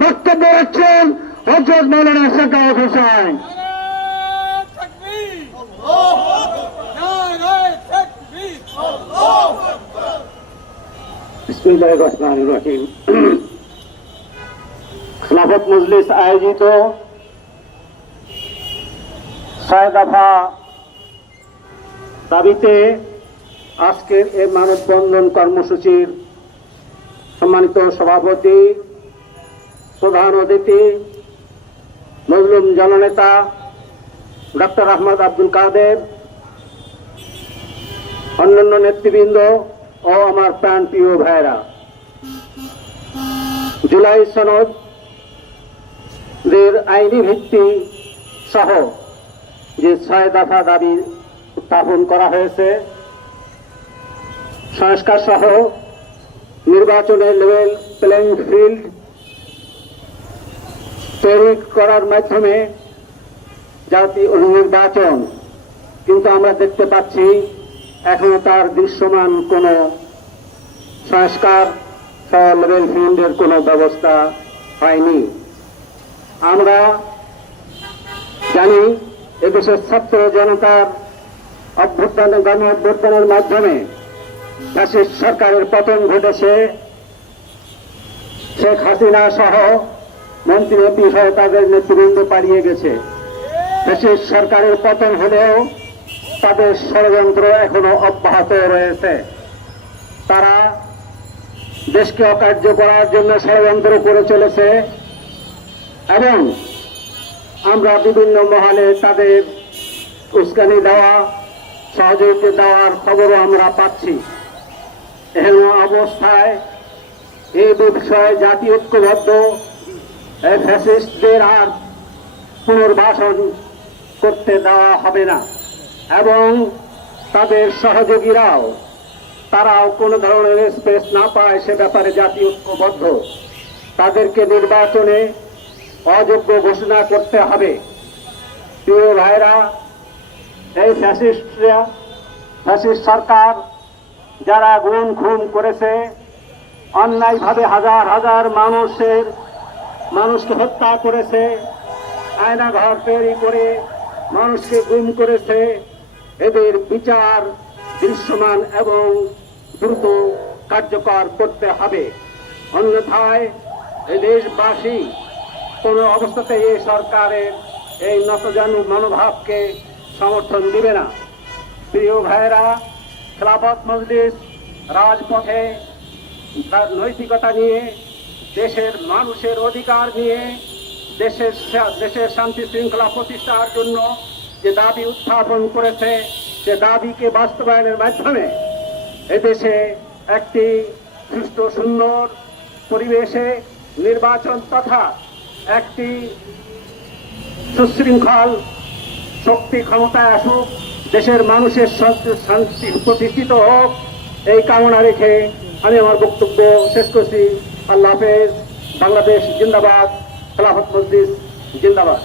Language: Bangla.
বক্তব্য রাখছেন হজরত মৌলানা সাকাউত হোসেন। খেলাফত মজলিস আয়োজিত ছয় দফা দাবিতে আজকের এই মানববন্ধন কর্মসূচির সম্মানিত সভাপতি প্রধান অতিথি, মজলুম জননেতা ডক্টর আহমদ আব্দুল কাদের, অন্যান্য নেতৃবৃন্দ ও আমার প্রাণ প্রিয় ভাইরা জুলাই সনদ দের আইনি ভিত্তি সহ যে ছয় দফা দাবি উত্থাপন করা হয়েছে, সংস্কার সহ নির্বাচনের লেভেল প্লেইং ফিল্ড তৈরি করার মাধ্যমে জাতি নির্বাচন কিন্তু আমরা দেখতে পাচ্ছি, এখনও তার দৃশ্যমান কোন সংস্কার লেভেল ফিল্ডের কোনো ব্যবস্থা হয়নি। আমরা জানি, এদেশের ছাত্র জনতার অভ্যুত্থান গণ অভ্যুত্থানের মাধ্যমে দেশের সরকারের পতন ঘটেছে। শেখ হাসিনা সহ মন্ত্রী এমপি সহ তাদের নেতৃবৃন্দ পালিয়ে গেছে। দেশের সরকারের পতন হলেও তাদের ষড়যন্ত্র এখনও অব্যাহত রয়েছে। তারা দেশকে অকার্য করার জন্য ষড়যন্ত্র করে চলেছে এবং আমরা বিভিন্ন মহলে তাদের উস্কানি দেওয়া, সহযোগিতা দেওয়ার খবরও আমরা পাচ্ছি। এমন অবস্থায় এই বিষয়ে জাতি ঐক্যবদ্ধ ফ্যাসিস্টদের আর পুনর্বাসন করতে দেওয়া হবে না। এবং তাদের সহযোগীরাও, তারাও কোনো ধরনের স্পেস না পায় সে ব্যাপারে জাতি ঐক্যবদ্ধ তাদেরকে নির্বাচনে অযোগ্য ঘোষণা করতে হবে। প্রিয় ভাইরা, এই ফ্যাসিস্টরা, ফ্যাসিস্ট সরকার যারা গুণ খুন করেছে, অন্যায়ভাবে হাজার হাজার মানুষের মানুষকে হত্যা করেছে আয়না ঘর তৈরি করে মানুষকে গুম করেছে। এদের বিচার দৃশ্যমান এবং দ্রুত কার্যকর করতে হবে। অন্যথায় এই দেশবাসী কোন অবস্থাতে এই সরকারের এই নতজানু মনোভাবকে সমর্থন দিবে না। প্রিয় ভাইরা খেলাফত মজলিস, রাজপথে নৈতিকতা নিয়ে দেশের মানুষের অধিকার নিয়ে দেশের দেশের শান্তি শৃঙ্খলা প্রতিষ্ঠার জন্য যে দাবি উত্থাপন করেছে, সে দাবিকে বাস্তবায়নের মাধ্যমে এদেশে একটি সুস্থ, সুন্দর পরিবেশে নির্বাচন তথা একটি সুশৃঙ্খল শক্তি ক্ষমতায় আসুক, দেশের মানুষের শান্তি- প্রতিষ্ঠিত হোক, এই কামনা রেখে আমি আমার বক্তব্য শেষ করছি। আল্লাহ হাফেজ বাংলাদেশ জিন্দাবাদ খেলাফত মসজিদ জিন্দাবাদ।